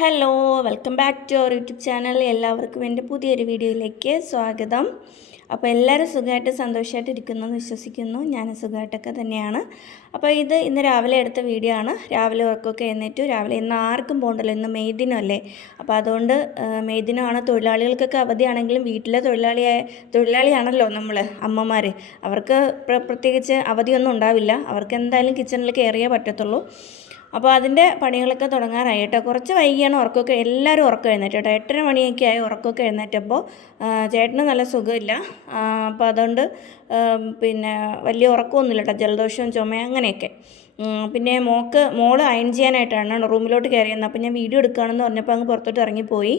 Hello welcome back to our YouTube channel. എല്ലാവർക്കും എൻ്റെ പുതിയൊരു വീഡിയോയിലേക്ക് സ്വാഗതം. അപ്പോൾ എല്ലാവരും സുഖമായിട്ട് സന്തോഷമായിട്ട് ഇരിക്കുന്നു എന്ന് വിശ്വസിക്കുന്നു. ഞാൻ സുഖമായിട്ടൊക്കെ തന്നെയാണ്. അപ്പോൾ ഇന്ന് രാവിലെ എടുത്ത വീഡിയോ ആണ്. രാവിലെ ഉറക്കമൊക്കെ എഴുന്നേറ്റു. രാവിലെ ഇന്ന് ആർക്കും പോകണ്ടല്ലോ, ഇന്ന് മെയ് ദിനമല്ലേ. അപ്പോൾ അതുകൊണ്ട് മെയ് ദിനമാണ്. തൊഴിലാളികൾക്കൊക്കെ അവധിയാണെങ്കിലും വീട്ടിലെ തൊഴിലാളിയാണല്ലോ നമ്മൾ അമ്മമാർ. അവർക്ക് പ്രത്യേകിച്ച് അവധിയൊന്നും ഉണ്ടാവില്ല. അവർക്ക് എന്തായാലും കിച്ചണിൽ കയറിയേ പറ്റത്തുള്ളൂ. അപ്പോൾ അതിൻ്റെ പണികളൊക്കെ തുടങ്ങാറായി കേട്ടോ. കുറച്ച് വൈകിയാണ് ഉറക്കമൊക്കെ, എല്ലാവരും ഉറക്കം എഴുന്നേറ്റ് കേട്ടോ. 8:30 മണിയൊക്കെ ആയി ഉറക്കമൊക്കെ എഴുന്നേറ്റപ്പോൾ. ചേട്ടന് നല്ല സുഖമില്ല. അപ്പോൾ അതുകൊണ്ട് പിന്നെ വലിയ ഉറക്കമൊന്നുമില്ല കേട്ടോ. ജലദോഷവും ചുമ അങ്ങനെയൊക്കെ. പിന്നെ മോള് അയൺ ചെയ്യാനായിട്ടാണ് റൂമിലോട്ട് കയറിയത്. അപ്പോൾ ഞാൻ വീഡിയോ എടുക്കുകയാണെന്ന് പറഞ്ഞപ്പോൾ അങ്ങ് പുറത്തോട്ട് ഇറങ്ങിപ്പോയി.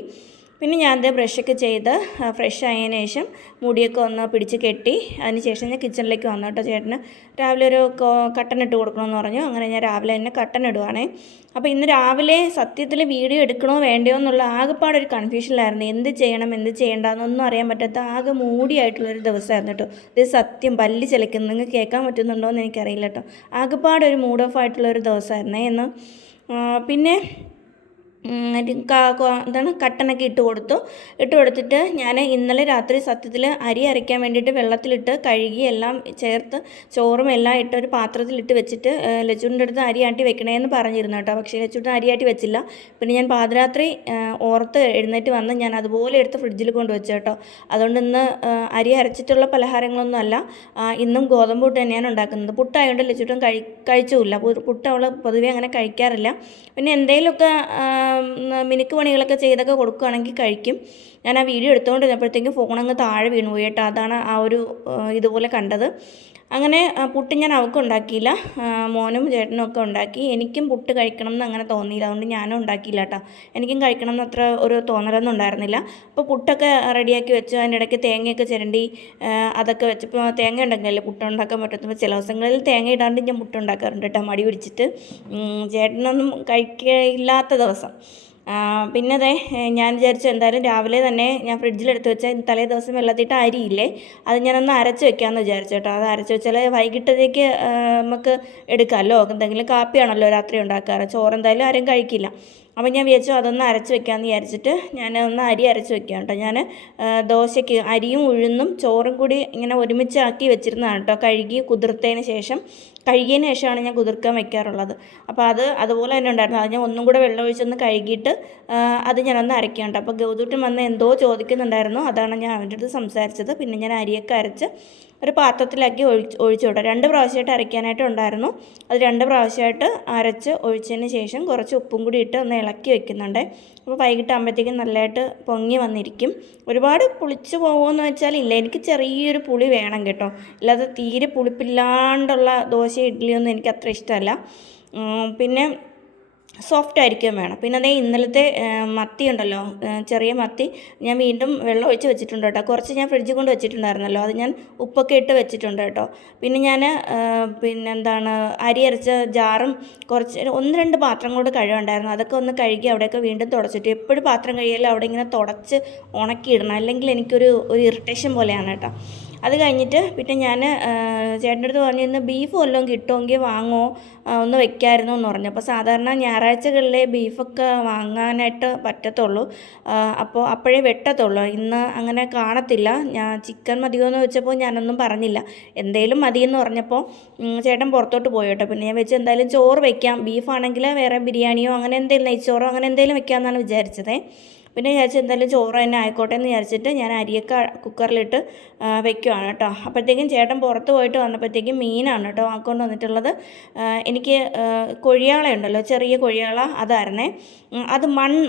പിന്നെ ഞാൻ ബ്രഷൊക്കെ ചെയ്ത് ഫ്രഷ് ആയതിനു ശേഷം മുടിയൊക്കെ ഒന്ന് പിടിച്ച് കെട്ടി അതിന് ശേഷം ഞാൻ കിച്ചണിലേക്ക് വന്നു കേട്ടോ. ചേട്ടന് രാവിലെ ഒരു കട്ടൻ ഇട്ട് കൊടുക്കണമെന്ന് പറഞ്ഞു. അങ്ങനെ ഞാൻ രാവിലെ തന്നെ കട്ടൻ ഇടുവാണേ. അപ്പോൾ ഇന്ന് രാവിലെ സത്യത്തിൽ വീഡിയോ എടുക്കണോ വേണ്ടയോ എന്നുള്ള ആകെപ്പാടൊരു കൺഫ്യൂഷനിലായിരുന്നു. എന്ത് ചെയ്യണം എന്ത് ചെയ്യേണ്ടെന്നൊന്നും അറിയാൻ പറ്റാത്ത ആകെ മൂടിയായിട്ടുള്ളൊരു ദിവസമായിരുന്നു കേട്ടോ. ഇത് സത്യം പല്ല് ചിലയ്ക്കുന്നു. നിങ്ങൾക്ക് കേൾക്കാൻ പറ്റുന്നുണ്ടോ എന്ന് എനിക്കറിയില്ല കേട്ടോ. ആകെപ്പാടൊരു മൂഡ് ഓഫ് ആയിട്ടുള്ളൊരു ദിവസമായിരുന്നേ ഇന്ന്. പിന്നെ കട്ടനൊക്കെ ഇട്ട് കൊടുത്തിട്ട് ഞാൻ ഇന്നലെ രാത്രി സത്യത്തിൽ അരി അരയ്ക്കാൻ വേണ്ടിയിട്ട് വെള്ളത്തിലിട്ട് കഴുകി എല്ലാം ചേർത്ത് ചോറും എല്ലാം ഇട്ട് ഒരു പാത്രത്തിലിട്ട് വെച്ചിട്ട് ലച്ചുവിൻ്റെ അടുത്ത് അരി ആട്ടി വെക്കണേന്ന് പറഞ്ഞിരുന്നു കേട്ടോ. പക്ഷേ ലച്ചുവിൻ്റെ അരി ആട്ടി വെച്ചില്ല. പിന്നെ ഞാൻ പാതിരാത്രി ഓർത്ത് എഴുന്നേറ്റ് വന്ന് ഞാൻ അതുപോലെ എടുത്ത് ഫ്രിഡ്ജിൽ കൊണ്ടുവച്ചു കേട്ടോ. അതുകൊണ്ട് ഇന്ന് അരി അരച്ചിട്ടുള്ള പലഹാരങ്ങളൊന്നും അല്ല. ഇന്നും ഗോതമ്പ് പുട്ട് തന്നെയാണ് ഉണ്ടാക്കുന്നത്. പുട്ടായതുകൊണ്ട് ലച്ചുട്ടൻ കഴിച്ചുമില്ല. പുട്ട് അവൾ പൊതുവേ അങ്ങനെ കഴിക്കാറില്ല. പിന്നെ എന്തെങ്കിലുമൊക്കെ മിനുക്ക് പണികളൊക്കെ ചെയ്തൊക്കെ കൊടുക്കുകയാണെങ്കിൽ കഴിക്കും. ഞാൻ ആ വീഡിയോ എടുത്തുകൊണ്ടിരുന്നപ്പോഴത്തേക്കും ഫോണങ്ങ് താഴെ വീണു പോയി കേട്ടോ. അതാണ് ആ ഒരു ഇതുപോലെ കണ്ടത്. അങ്ങനെ പുട്ട് ഞാൻ അവൾക്ക് ഉണ്ടാക്കിയില്ല, മോനും ചേട്ടനും ഒക്കെ ഉണ്ടാക്കി. എനിക്കും പുട്ട് കഴിക്കണം എന്ന് അങ്ങനെ തോന്നിയില്ല. അതുകൊണ്ട് ഞാനും ഉണ്ടാക്കിയില്ല കേട്ടോ. എനിക്കും കഴിക്കണം എന്ന് അത്ര ഒരു തോന്നലൊന്നും ഉണ്ടായിരുന്നില്ല. അപ്പോൾ പുട്ടൊക്കെ റെഡിയാക്കി വെച്ചു. അതിൻ്റെ ഇടയ്ക്ക് തേങ്ങയൊക്കെ ചിരണ്ടി അതൊക്കെ വെച്ചപ്പോൾ തേങ്ങ ഉണ്ടെങ്കിലല്ലേ പുട്ട് ഉണ്ടാക്കാൻ പറ്റത്തുള്ളൂ. ചില ദിവസങ്ങളിൽ തേങ്ങ ഇടാണ്ട് ഞാൻ പുട്ട് ഉണ്ടാക്കാറുണ്ട് കേട്ടോ, മടി പിടിച്ചിട്ട്. ചേട്ടനൊന്നും കഴിക്കില്ലാത്ത ദിവസം. പിന്നെ ഞാൻ വിചാരിച്ചു എന്തായാലും രാവിലെ തന്നെ ഞാൻ ഫ്രിഡ്ജിലെടുത്ത് വെച്ചാൽ തലേ ദിവസം വെള്ളത്തിയിട്ട് അരിയില്ലേ, അത് ഞാനൊന്ന് അരച്ച് വെക്കാമെന്ന് വിചാരിച്ചു കേട്ടോ. അത് അരച്ച് വെച്ചാൽ വൈകിട്ടത്തേക്ക് നമുക്ക് എടുക്കാമല്ലോ. എന്തെങ്കിലും കാപ്പിയാണല്ലോ രാത്രി ഉണ്ടാക്കാറ്. ചോറെന്തായാലും ആരും കഴിക്കില്ല. അപ്പോൾ ഞാൻ വിചാരിച്ചു അതൊന്ന് അരച്ച് വെക്കാമെന്ന് വിചാരിച്ചിട്ട് ഞാൻ ഒന്ന് അരി അരച്ച് വെക്കാം കേട്ടോ. ഞാൻ ദോശയ്ക്ക് അരിയും ഉഴുന്നും ചോറും കൂടി ഇങ്ങനെ ഒരുമിച്ചാക്കി വെച്ചിരുന്നതാണ് കേട്ടോ. കുതിർത്തതിന് ശേഷമാണ് ഞാൻ കുതിർക്കാൻ വെക്കാറുള്ളത്. അപ്പോൾ അതുപോലെ തന്നെ ഉണ്ടായിരുന്നു. അത് ഞാൻ ഒന്നും കൂടെ വെള്ളം ഒഴിച്ചൊന്ന് കഴുകിയിട്ട് അത് ഞാനൊന്ന് അരയ്ക്കാം കേട്ടോ. അപ്പോൾ ഗൗതൂട്ടൻ വന്ന് എന്തോ ചോദിക്കുന്നുണ്ടായിരുന്നു. അതാണ് ഞാൻ അവൻ്റെ അടുത്ത് സംസാരിച്ചത്. പിന്നെ ഞാൻ അരിയൊക്കെ അരച്ച് ഒരു പാത്രത്തിലാക്കി ഒഴിച്ചു വിടാം. 2 പ്രാവശ്യമായിട്ട് അരയ്ക്കാനായിട്ട് ഉണ്ടായിരുന്നു. അത് 2 പ്രാവശ്യമായിട്ട് അരച്ച് ഒഴിച്ചതിന് ശേഷം കുറച്ച് ഉപ്പും കൂടി ഇട്ട് ഒന്ന് ഇളക്കി വെക്കുന്നുണ്ട്. അപ്പോൾ വൈകിട്ടാകുമ്പോഴത്തേക്കും നല്ലതായിട്ട് പൊങ്ങി വന്നിരിക്കും. ഒരുപാട് പുളിച്ച് പോകുമെന്ന് വെച്ചാൽ ഇല്ല, എനിക്ക് ചെറിയൊരു പുളി വേണം കേട്ടോ. അല്ലാതെ തീരെ പുളിപ്പില്ലാണ്ടുള്ള ദോശ ഇഡ്ഡലിയൊന്നും എനിക്ക് അത്ര ഇഷ്ടമല്ല. പിന്നെ സോഫ്റ്റ് ആയിരിക്കും വേണം. പിന്നെ ഇന്നലത്തെ മത്തി ഉണ്ടല്ലോ, ചെറിയ മത്തി ഞാൻ വീണ്ടും വെള്ളം ഒഴിച്ച് വെച്ചിട്ടുണ്ട് കേട്ടോ. കുറച്ച് ഞാൻ ഫ്രിഡ്ജിൽ കൊണ്ട് വെച്ചിട്ടുണ്ടായിരുന്നല്ലോ, അത് ഞാൻ ഉപ്പൊക്കെ ഇട്ട് വെച്ചിട്ടുണ്ട് കേട്ടോ. പിന്നെ ഞാൻ അരി അരച്ച ജാറും കുറച്ച് 1-2 പാത്രം കൊണ്ട് കഴുകുണ്ടായിരുന്നു. അതൊക്കെ ഒന്ന് കഴുകി അവിടെയൊക്കെ വീണ്ടും തുടച്ചിട്ട്, എപ്പോഴും പാത്രം കഴുകിയാലും അവിടെ ഇങ്ങനെ തുടച്ച് ഉണക്കിയിടണം, അല്ലെങ്കിൽ എനിക്കൊരു ഇറിറ്റേഷൻ പോലെയാണ് കേട്ടോ. അത് കഴിഞ്ഞിട്ട് പിന്നെ ഞാൻ ചേട്ടൻ്റെ അടുത്ത് പറഞ്ഞു ഇന്ന് ബീഫ് വല്ലതും കിട്ടുമെങ്കിൽ വാങ്ങുമോ, ഒന്ന് വെക്കാമായിരുന്നു എന്ന് പറഞ്ഞു. അപ്പോൾ സാധാരണ ഞായറാഴ്ചകളിലെ ബീഫൊക്കെ വാങ്ങാനായിട്ട് പറ്റത്തുള്ളൂ. അപ്പോൾ അപ്പോഴേ വെട്ടത്തുള്ളൂ. ഇന്ന് അങ്ങനെ കാണത്തില്ല. ഞാൻ ചിക്കൻ മതിയോ എന്ന് വെച്ചപ്പോൾ ഞാനൊന്നും പറഞ്ഞില്ല. എന്തേലും മതിയെന്ന് പറഞ്ഞപ്പോൾ ചേട്ടൻ പുറത്തോട്ട് പോയി കേട്ടോ. പിന്നെ ഞാൻ വെച്ച് എന്തായാലും ചോറ് വെക്കാം, ബീഫാണെങ്കിൽ വേറെ ബിരിയാണിയോ അങ്ങനെ എന്തെങ്കിലും നെയ്ച്ചോറോ അങ്ങനെ എന്തെങ്കിലും വെക്കാമെന്നാണ് വിചാരിച്ചത്. പിന്നെ വിചാരിച്ചു എന്തായാലും ചോറ് തന്നെ ആയിക്കോട്ടെ എന്ന് വിചാരിച്ചിട്ട് ഞാൻ അരിയൊക്കെ കുക്കറിലിട്ട് വെക്കുവാണ് കേട്ടോ. അപ്പോഴത്തേക്കും ചേട്ടൻ പുറത്ത് പോയിട്ട് വന്നപ്പോഴത്തേക്കും മീനാണ് കേട്ടോ വാങ്ങിക്കൊണ്ട് വന്നിട്ടുള്ളത്. എനിക്ക് കൊഴിയാളയുണ്ടല്ലോ, ചെറിയ കൊഴിയാള, അതായിരുന്നേ. അത്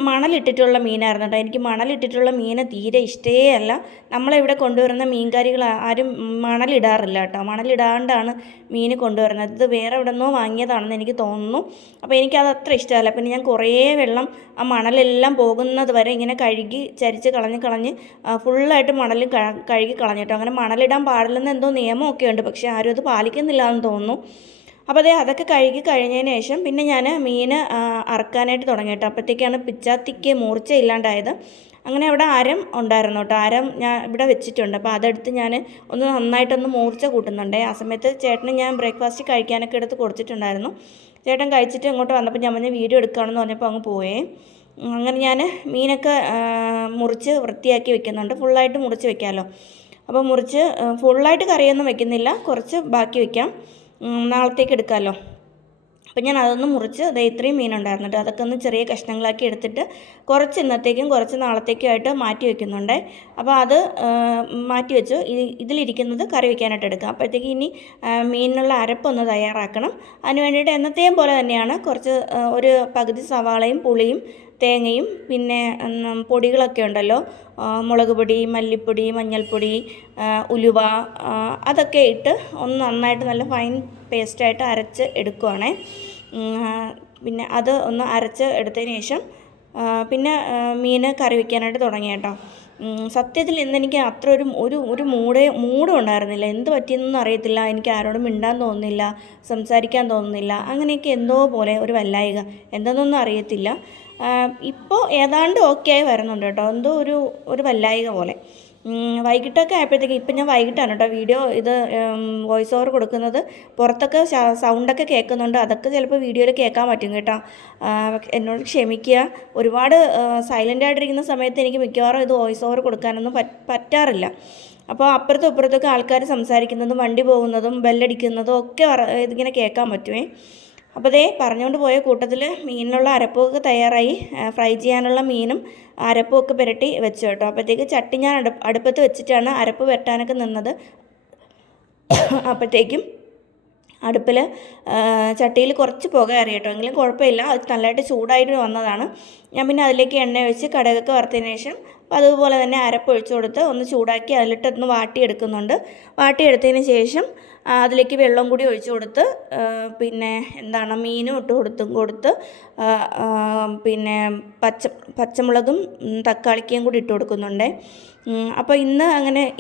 മണലിട്ടിട്ടുള്ള മീനായിരുന്നു കേട്ടോ. എനിക്ക് മണലിട്ടിട്ടുള്ള മീൻ തീരെ ഇഷ്ടേ അല്ല. നമ്മളിവിടെ കൊണ്ടുവരുന്ന മീൻകാരികൾ ആരും മണലിടാറില്ല കേട്ടോ. മണലിടാണ്ടാണ് മീൻ കൊണ്ടുവരുന്നത്. ഇത് വേറെ എവിടെ നിന്നോ വാങ്ങിയതാണെന്ന് എനിക്ക് തോന്നുന്നു. അപ്പോൾ എനിക്കത് അത്ര ഇഷ്ടമല്ല. പിന്നെ ഞാൻ കുറേ വെള്ളം ആ മണലെല്ലാം പോകുന്നത് വരെ ഇങ്ങനെ കഴുകി ചരിച്ച് കളഞ്ഞ് ഫുള്ളായിട്ട് മണലും കഴുകി കളഞ്ഞിട്ടോ. അങ്ങനെ മണലിടാൻ പാടില്ലെന്ന് എന്തോ നിയമമൊക്കെ ഉണ്ട്, പക്ഷേ ആരും അത് പാലിക്കുന്നില്ല എന്ന് തോന്നുന്നു. അപ്പോൾ അതൊക്കെ കഴുകി കഴിഞ്ഞതിന് ശേഷം പിന്നെ ഞാൻ മീൻ അറക്കാനായിട്ട് തുടങ്ങി കേട്ടോ. അപ്പോഴത്തേക്കാണ് പിച്ചാത്തിക്ക് മൂർച്ച ഇല്ലാണ്ടായത്. അങ്ങനെ അവിടെ അരം ഉണ്ടായിരുന്നു കേട്ടോ. അരം ഞാൻ ഇവിടെ വെച്ചിട്ടുണ്ട്. അപ്പോൾ അതെടുത്ത് ഞാൻ ഒന്ന് നന്നായിട്ടൊന്ന് മൂർച്ച കൂട്ടുന്നുണ്ട്. ആ സമയത്ത് ചേട്ടന് ഞാൻ ബ്രേക്ക്ഫാസ്റ്റ് കഴിക്കാനൊക്കെ എടുത്ത് കൊടുത്തിട്ടുണ്ടായിരുന്നു. ചേട്ടൻ കഴിച്ചിട്ട് ഇങ്ങോട്ട് വന്നപ്പോൾ ഞാൻ വീഡിയോ എടുക്കുകയാണെന്ന് പറഞ്ഞപ്പോൾ അങ്ങ് പോയേ. അങ്ങനെ ഞാൻ മീനൊക്കെ മുറിച്ച് വൃത്തിയാക്കി വെക്കുന്നുണ്ട്. ഫുള്ളായിട്ട് മുറിച്ച് വെക്കാമല്ലോ. അപ്പോൾ മുറിച്ച് ഫുള്ളായിട്ട് കറിയൊന്നും വെക്കുന്നില്ല, കുറച്ച് ബാക്കി വയ്ക്കാം, നാളത്തേക്ക് എടുക്കാമല്ലോ. അപ്പം ഞാൻ അതൊന്ന് മുറിച്ച് ഇത്രയും മീനുണ്ടായിരുന്നിട്ട് അതൊക്കെ ഒന്ന് ചെറിയ കഷ്ണങ്ങളാക്കി എടുത്തിട്ട് കുറച്ച് ഇന്നത്തേക്കും കുറച്ച് നാളത്തേക്കും ആയിട്ട് മാറ്റി വയ്ക്കുന്നുണ്ട്. അപ്പോൾ അത് മാറ്റി വെച്ചു. ഇതിലിരിക്കുന്നത് കറി വയ്ക്കാനായിട്ട് എടുക്കാം. അപ്പോഴത്തേക്ക് ഇനി മീനിനുള്ള അരപ്പൊന്ന് തയ്യാറാക്കണം. അതിന് വേണ്ടിയിട്ട് എന്നത്തെയും പോലെ തന്നെയാണ് കുറച്ച് ഒരു പകുതി സവാളയും പുളിയും തേങ്ങയും പിന്നെ പൊടികളൊക്കെ ഉണ്ടല്ലോ, മുളക് പൊടി, മല്ലിപ്പൊടി, മഞ്ഞൾപ്പൊടി, ഉലുവ, അതൊക്കെ ഇട്ട് ഒന്ന് നന്നായിട്ട് നല്ല ഫൈൻ പേസ്റ്റായിട്ട് അരച്ച് എടുക്കുവാണേ. പിന്നെ അത് ഒന്ന് അരച്ച് എടുത്തതിന് ശേഷം പിന്നെ മീൻ കറി വയ്ക്കാനായിട്ട് തുടങ്ങി കേട്ടോ. സത്യത്തിൽ ഇന്നെനിക്ക് അത്ര ഒരു മൂഡും ഉണ്ടായിരുന്നില്ല. എന്ത് പറ്റിയെന്നൊന്നും അറിയത്തില്ല. എനിക്ക് ആരോടും മിണ്ടാൻ തോന്നുന്നില്ല, സംസാരിക്കാൻ തോന്നുന്നില്ല. അങ്ങനെയൊക്കെ എന്തോ പോലെ ഒരു വല്ലായിക, എന്തെന്നൊന്നും അറിയത്തില്ല. ഇപ്പോൾ ഏതാണ്ട് ഓക്കെ ആയി വരുന്നുണ്ട് കേട്ടോ. എന്തോ ഒരു വല്ലായിക പോലെ. വൈകിട്ടൊക്കെ ആയപ്പോഴത്തേക്ക്, ഇപ്പം ഞാൻ വൈകിട്ടാണ് കേട്ടോ വീഡിയോ വോയിസ് ഓവർ കൊടുക്കുന്നത്. പുറത്തൊക്കെ സൗണ്ടൊക്കെ കേൾക്കുന്നുണ്ട്. അതൊക്കെ ചിലപ്പോൾ വീഡിയോയിൽ കേൾക്കാൻ പറ്റും കേട്ടോ. എന്നോട് ക്ഷമിക്കുക. ഒരുപാട് സൈലൻ്റ് ആയിട്ടിരിക്കുന്ന സമയത്ത് എനിക്ക് മിക്കവാറും ഇത് വോയിസ് ഓവർ കൊടുക്കാനൊന്നും പറ്റാറില്ല. അപ്പോൾ അപ്പുറത്തും ഇപ്പുറത്തൊക്കെ ആൾക്കാർ സംസാരിക്കുന്നതും വണ്ടി പോകുന്നതും ബെല്ലടിക്കുന്നതും ഒക്കെ ഇതിങ്ങനെ കേൾക്കാൻ പറ്റുമേ. അപ്പോൾ പറഞ്ഞുകൊണ്ട് പോയ കൂട്ടത്തിൽ മീനിനുള്ള അരപ്പൊക്കെ തയ്യാറായി. ഫ്രൈ ചെയ്യാനുള്ള മീനും അരപ്പും ഒക്കെ പുരട്ടി വെച്ചു കേട്ടോ. അപ്പോഴത്തേക്ക് ചട്ടി ഞാൻ അടുപ്പത്ത് വെച്ചിട്ടാണ് അരപ്പ് പുരട്ടാനൊക്കെ നിന്നത്. അപ്പോഴത്തേക്കും അടുപ്പിൽ ചട്ടിയിൽ കുറച്ച് പുക കയറി കേട്ടോ. എങ്കിലും കുഴപ്പമില്ല, അത് നല്ലതായിട്ട് ചൂടായിട്ട് വന്നതാണ്. ഞാൻ പിന്നെ അതിലേക്ക് എണ്ണ ഒഴിച്ച് കടുകൊക്കെ വറുത്തതിന് ശേഷം അതുപോലെ തന്നെ അരപ്പ് ഒഴിച്ച് കൊടുത്ത് ഒന്ന് ചൂടാക്കി അതിലിട്ടൊന്ന് വാട്ടിയെടുക്കുന്നുണ്ട്. വാട്ടിയെടുത്തതിന് ശേഷം അതിലേക്ക് വെള്ളം കൂടി ഒഴിച്ച് കൊടുത്ത് പിന്നെ മീനും ഇട്ട് കൊടുത്ത് പിന്നെ പച്ചമുളകും തക്കാളിക്കയും കൂടി ഇട്ട് കൊടുക്കുന്നുണ്ട്. അപ്പോൾ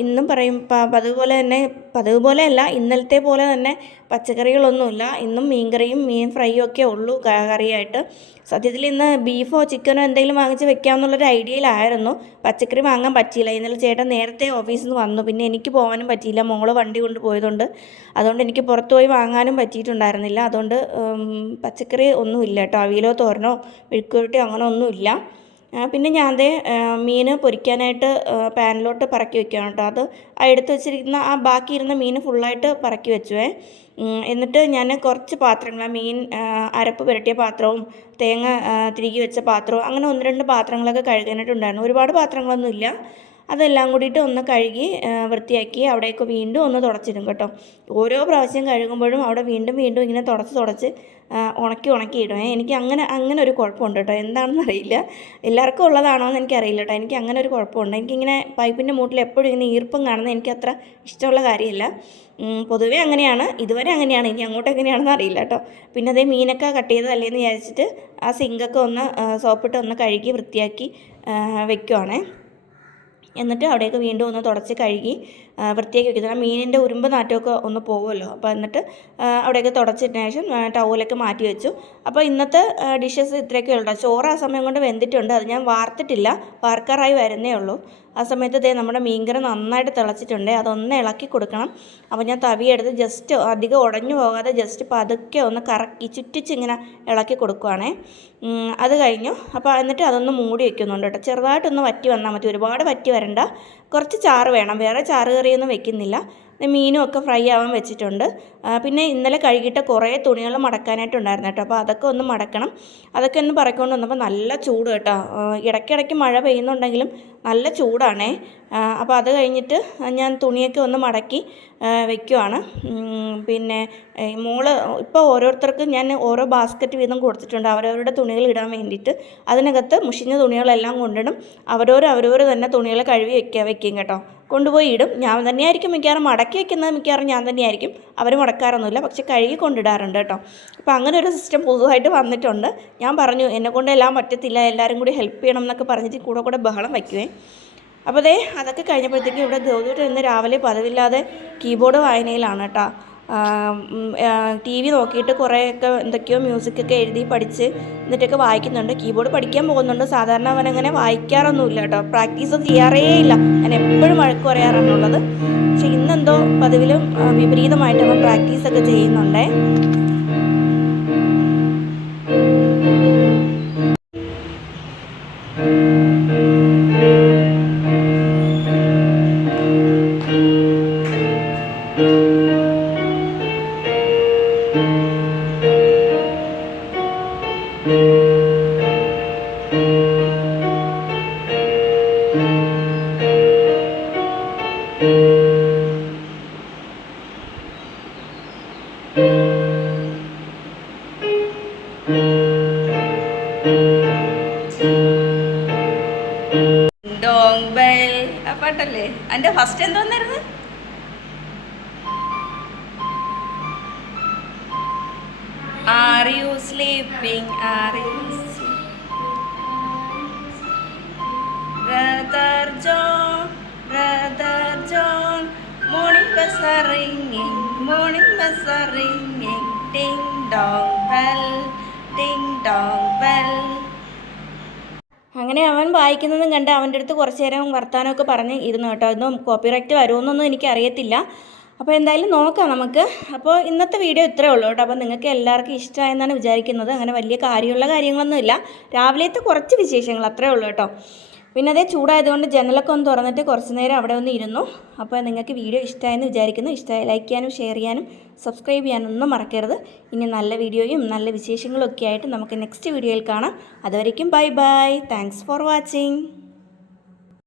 ഇന്നും പറയും പതിവ് പോലെയല്ല, ഇന്നലത്തെ പോലെ തന്നെ പച്ചക്കറികളൊന്നുമില്ല. ഇന്നും മീൻകറിയും മീൻ ഫ്രൈയും ഒക്കെ ഉള്ളൂ കറിയായിട്ട്. സത്യത്തിൽ ഇന്ന് ബീഫോ ചിക്കനോ എന്തെങ്കിലും വാങ്ങിച്ച് വെക്കാമെന്നുള്ളൊരു ഐഡിയയിലായിരുന്നു. പച്ചക്കറി വാങ്ങാൻ പറ്റിയില്ല. ഇന്നലെ ചേട്ടൻ നേരത്തെ ഓഫീസിൽ നിന്ന് വന്നു. പിന്നെ എനിക്ക് പോകാനും പറ്റിയില്ല, മോള് വണ്ടി കൊണ്ട് പോയതുകൊണ്ട്. അതുകൊണ്ട് എനിക്ക് പുറത്ത് പോയി വാങ്ങാനും പറ്റിയിട്ടുണ്ടായിരുന്നില്ല. അതുകൊണ്ട് പച്ചക്കറി ഒന്നുമില്ല കേട്ടോ. അവിയലോ തോരനോ മെഴുക്കുവരട്ടിയോ അങ്ങനെ ഒന്നുമില്ല. പിന്നെ ഞാൻ മീൻ പൊരിക്കാനായിട്ട് പാനിലോട്ട് പറക്കി വെക്കുകയാണ് കേട്ടോ. അത് എടുത്ത് വെച്ചിരിക്കുന്ന ബാക്കിയിരുന്ന മീൻ ഫുള്ളായിട്ട് പറക്കി വെച്ചുവേ. എന്നിട്ട് ഞാൻ കുറച്ച് പാത്രങ്ങൾ, മീൻ അരപ്പ് പുരട്ടിയ പാത്രവും തേങ്ങ തിരുകി വെച്ച പാത്രവും അങ്ങനെ 1-2 പാത്രങ്ങളൊക്കെ കഴുകാനായിട്ടുണ്ടായിരുന്നു. ഒരുപാട് പാത്രങ്ങളൊന്നുമില്ല. അതെല്ലാം കൂടിയിട്ട് ഒന്ന് കഴുകി വൃത്തിയാക്കി അവിടെയൊക്കെ വീണ്ടും ഒന്ന് തുടച്ചിടും കേട്ടോ. ഓരോ പ്രാവശ്യം കഴുകുമ്പോഴും അവിടെ വീണ്ടും ഇങ്ങനെ തുടച്ച് ഉണക്കി ഇടും. എനിക്ക് അങ്ങനെ ഒരു കുഴപ്പമുണ്ട് കേട്ടോ. എന്താണെന്ന് അറിയില്ല, എല്ലാവർക്കും ഉള്ളതാണോ എന്ന് എനിക്കറിയില്ല കേട്ടോ. എനിക്ക് അങ്ങനെ ഒരു കുഴപ്പമുണ്ട്. എനിക്കിങ്ങനെ പൈപ്പിൻ്റെ മൂട്ടിൽ എപ്പോഴും ഇങ്ങനെ ഈർപ്പം കാണുന്നത് എനിക്ക് അത്ര ഇഷ്ടമുള്ള കാര്യമില്ല. പൊതുവേ അങ്ങനെയാണ്, ഇതുവരെ അങ്ങനെയാണ്. ഇനി അങ്ങോട്ട് എങ്ങനെയാണെന്ന് അറിയില്ല കേട്ടോ. പിന്നെ മീനൊക്കെ കട്ട് ചെയ്തതല്ലേന്ന് വിചാരിച്ചിട്ട് ആ സിങ്കൊക്കെ ഒന്ന് സോപ്പിട്ട് ഒന്ന് കഴുകി വൃത്തിയാക്കി വെക്കുവാണേ. എന്നിട്ട് അവിടെയൊക്കെ വീണ്ടും ഒന്ന് തുടച്ച് കഴുകി വൃത്തിയാക്കി വെക്കുന്നത്. മീനിൻ്റെ ഉരുമ്പ് നാറ്റമൊക്കെ ഒന്ന് പോകുമല്ലോ. അപ്പോൾ എന്നിട്ട് അവിടെയൊക്കെ തുടച്ചിട്ടതിന് ശേഷം ടവലൊക്കെ മാറ്റി വെച്ചു. അപ്പോൾ ഇന്നത്തെ ഡിഷസ് ഇത്രയൊക്കെ ഉള്ളൂ. ചോറ് ആ സമയം കൊണ്ട് വെന്തിട്ടുണ്ട്. അത് ഞാൻ വാർത്തിട്ടില്ല, വാർക്കാറായി വരുന്നേ ഉള്ളൂ. ആ സമയത്ത് നമ്മുടെ മീൻകറി നന്നായിട്ട് തിളച്ചിട്ടുണ്ട്. അതൊന്ന് ഇളക്കി കൊടുക്കണം. അപ്പോൾ ഞാൻ തവിയെടുത്ത് ജസ്റ്റ് അധികം ഉടഞ്ഞു പോകാതെ ജസ്റ്റ് പതുക്കെ ഒന്ന് കറക്കി ചുറ്റിച്ചിങ്ങനെ ഇളക്കി കൊടുക്കുവാണേ. അത് കഴിഞ്ഞു. അപ്പോൾ എന്നിട്ട് അതൊന്ന് മൂടി വയ്ക്കുന്നുണ്ട് കേട്ടോ. ചെറുതായിട്ടൊന്ന് വറ്റി വന്നാൽ മതി, ഒരുപാട് വറ്റി വരണ്ട. കുറച്ച് ചാറ് വേണം, വേറെ ചാറ് കറിയൊന്നും വെക്കുന്നില്ല. മീനും ഒക്കെ ഫ്രൈ ആവാൻ വെച്ചിട്ടുണ്ട്. പിന്നെ ഇന്നലെ കഴുകിയിട്ട് കുറേ തുണികൾ മടക്കാനായിട്ടുണ്ടായിരുന്നു കേട്ടോ. അപ്പോൾ അതൊക്കെ ഒന്ന് മടക്കണം. അതൊക്കെ ഒന്ന് പറക്കൊണ്ട് വന്നപ്പോൾ നല്ല ചൂട് കേട്ടോ. ഇടയ്ക്കിടയ്ക്ക് മഴ പെയ്യുന്നുണ്ടെങ്കിലും നല്ല ചൂടാണേ. അപ്പോൾ അത് കഴിഞ്ഞിട്ട് ഞാൻ തുണിയൊക്കെ ഒന്ന് മടക്കി വയ്ക്കുവാണ്. പിന്നെ മോള് ഇപ്പോൾ ഓരോരുത്തർക്ക് ഞാൻ ഓരോ ബാസ്ക്കറ്റ് വീതം കൊടുത്തിട്ടുണ്ട് അവരവരുടെ തുണികൾ ഇടാൻ വേണ്ടിയിട്ട്. അതിനകത്ത് മുഷിഞ്ഞ തുണികളെല്ലാം കൊണ്ടിടും. അവരവർ തന്നെ തുണികൾ കഴുകി വെക്കും കേട്ടോ. കൊണ്ടുപോയി ഇടും. ഞാൻ തന്നെയായിരിക്കും മിക്കവാറും മടക്കി വയ്ക്കുന്നത്, മിക്കവാറും ഞാൻ തന്നെയായിരിക്കും. അവർ മടക്കാറൊന്നുമില്ല, പക്ഷെ കഴുകി കൊണ്ടിടാറുണ്ട് കേട്ടോ. അപ്പോൾ അങ്ങനെ ഒരു സിസ്റ്റം പുതുതായിട്ട് വന്നിട്ടുണ്ട്. ഞാൻ പറഞ്ഞു എന്നെക്കൊണ്ട് എല്ലാം പറ്റത്തില്ല, എല്ലാവരും കൂടി ഹെൽപ്പ് ചെയ്യണം എന്നൊക്കെ പറഞ്ഞിട്ട് കൂടെ ബഹളം വയ്ക്കുവേ. അപ്പോൾ അതൊക്കെ കഴിഞ്ഞപ്പോഴത്തേക്കും ഇവിടെ ഗൗതൂട്ട് ഇന്ന് രാവിലെ പതിവില്ലാതെ കീബോർഡ് വായനയിലാണ് കേട്ടോ. TV നോക്കിയിട്ട് കുറേയൊക്കെ എന്തൊക്കെയോ മ്യൂസിക്കൊക്കെ എഴുതി പഠിച്ച് എന്നിട്ടൊക്കെ വായിക്കുന്നുണ്ട്. കീബോർഡ് പഠിക്കാൻ പോകുന്നുണ്ട്. സാധാരണ അവനങ്ങനെ വായിക്കാറൊന്നുമില്ല കേട്ടോ, പ്രാക്ടീസ് ചെയ്യാറേ ഇല്ല. ഞാൻ എപ്പോഴും വഴക്ക് പറയാറാണുള്ളത്. പക്ഷെ ഇന്നെന്തോ പതിവിലും വിപരീതമായിട്ട് അവൻ പ്രാക്ടീസൊക്കെ ചെയ്യുന്നുണ്ടേ. ഡോങ് ബെൽ ആ പാട്ടല്ലേ? അതിൻ്റെ ഫസ്റ്റ് എന്തോന്നായിരുന്നു? Are you sleeping? Are you brother John, brother John, morning bus are ringing, morning bus are ringing, ting dong bell, ting dong bell. അങ്ങനെ അവൻ വായിക്കുന്നതും കണ്ട് അവൻ്റെ അടുത്ത് കുറച്ച് നേരം വർത്തമാനമൊക്കെ പറഞ്ഞ് ഇരുന്നു കേട്ടോ. ഇതൊന്നും കോപ്പിറൈറ്റ് വരുമെന്നൊന്നും എനിക്കറിയത്തില്ല. അപ്പോൾ എന്തായാലും നോക്കാം നമുക്ക്. അപ്പോൾ ഇന്നത്തെ വീഡിയോ ഇത്രയേ ഉള്ളൂ കേട്ടോ. അപ്പോൾ നിങ്ങൾക്ക് എല്ലാവർക്കും ഇഷ്ടമായെന്നാണ് വിചാരിക്കുന്നത്. അങ്ങനെ വലിയ കാര്യമുള്ള കാര്യങ്ങളൊന്നുമില്ല, രാവിലത്തെ കുറച്ച് വിശേഷങ്ങൾ അത്രയേ ഉള്ളൂ കേട്ടോ. പിന്നെ അതേ ചൂടായതുകൊണ്ട് ജനലൊക്കെ ഒന്ന് തുറന്നിട്ട് കുറച്ച് നേരം അവിടെ ഒന്ന് ഇരുന്നു. അപ്പോൾ നിങ്ങൾക്ക് വീഡിയോ ഇഷ്ടമായെന്ന് വിചാരിക്കുന്നു. ഇഷ്ടമായി ലൈക്ക് ചെയ്യാനും ഷെയർ ചെയ്യാനും സബ്സ്ക്രൈബ് ചെയ്യാനൊന്നും മറക്കരുത്. ഇനി നല്ല വീഡിയോയും നല്ല വിശേഷങ്ങളും ഒക്കെ ആയിട്ട് നമുക്ക് നെക്സ്റ്റ് വീഡിയോയിൽ കാണാം. അതുവരേക്കും bye bye. Thanks for watching.